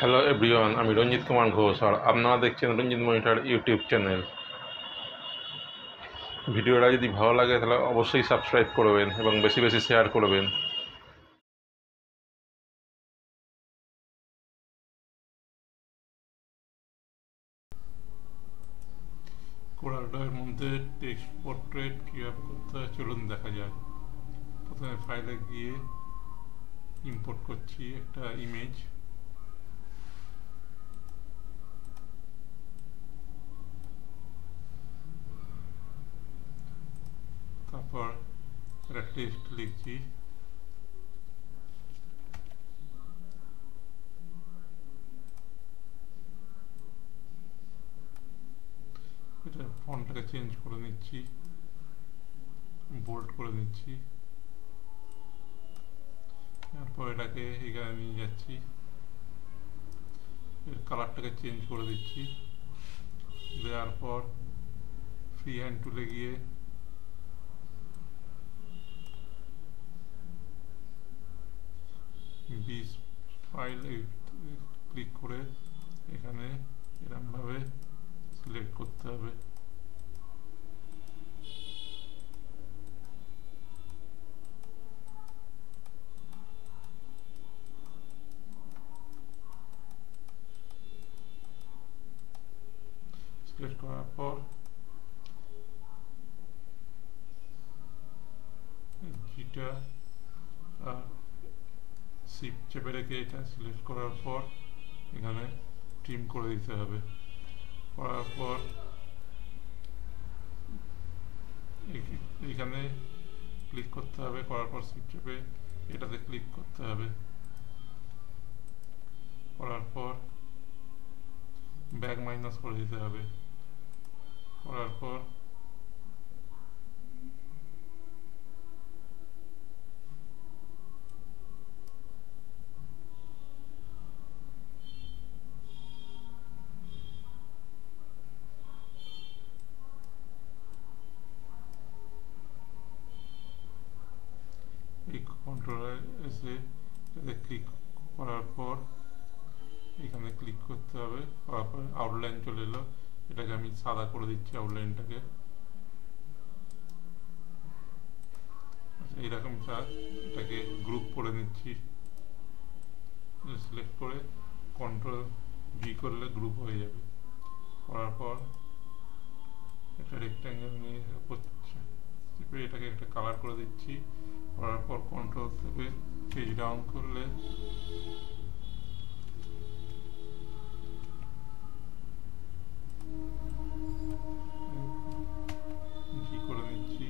Hello everyone, আমি রঞ্জিত কুমার ঘোষ আর আপনারা দেখছেন রঞ্জিত মনিটর ইউটিউব চ্যানেল। ভিডিওটা যদি ভালো লাগে তাহলে অবশ্যই সাবস্ক্রাইব করবেন এবং বেশি বেশি শেয়ার করবেন। কোরালডয়ের মধ্যে টেক্সট পোর্ট্রেট কীভাবে করতে হয় চলুন দেখা যায়। প্রথমে ফাইলে গিয়ে ইম্পোর্ট করছি একটা ইমেজ। তারপর একটা টেক্সট লিখছি। এটা ফন্টটাকে চেঞ্জ করে নিচ্ছি, বোল্ড করে নিচ্ছি। তারপর এটাকে এখানে নিয়ে যাচ্ছি, এর কালারটাকে চেঞ্জ করে দিচ্ছি। দেওয়ার পর ফ্রি হ্যান্ড টুলে গিয়ে বিস ফাইল ক্লিক করে এখানে এরমভাবে সিলেক্ট করতে হবে। সিলেক্ট করার পর যেটা শিফট চেপে রেখে এটা সিলেক্ট করার পর এখানে ট্রিম করে দিতে হবে। করার পর এখানে ক্লিক করতে হবে, করার পর শিফট চেপে এটাতে ক্লিক করতে হবে। করার পর ব্যাক মাইনাস করে দিতে হবে। করার পর এই কন্ট্রোলে এসে এটাতে ক্লিক করার পর এখানে ক্লিক করতে হবে। করার পর আউটলাইন চলে এলো, এটাকে আমি সাদা করে দিচ্ছি আউটলাইনটাকে। এইরকম এটাকে গ্রুপ করে নিচ্ছি। সিলেক্ট করে কন্ট্রোল জি করলে গ্রুপ হয়ে যাবে। করার পর একটা রেক্ট্যাঙ্গেল নিয়ে চেপে এটাকে একটা কালার করে দিচ্ছি। করার পর কন্ট্রোল চেপে পেজ ডাউন করলে জি করে নিচ্ছি।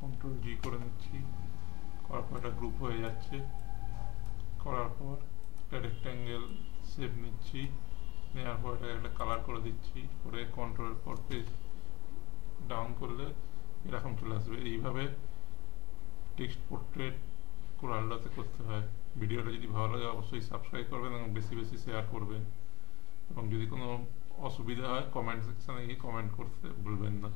কন্ট্রোল জি করে নিচ্ছি। করার পর এটা গ্রুপ হয়ে যাচ্ছে। করার পর একটা রেক্ট্যাঙ্গেল শেপ নিচ্ছি, নেওয়ার পর এটা একটা কালার করে দিচ্ছি। করে কন্ট্রোলের পর পেজ ডাউন করলে এরকম চলে আসবে। এইভাবে টেক্সট পোর্ট্রেট কোরালডতে করতে হয়। ভিডিওটা যদি ভালো লাগে অবশ্যই সাবস্ক্রাইব করবেন এবং বেশি বেশি শেয়ার করবেন। এবং যদি কোনো অসুবিধা হয় কমেন্ট সেকশানে গিয়ে কমেন্ট করতে ভুলবেন না।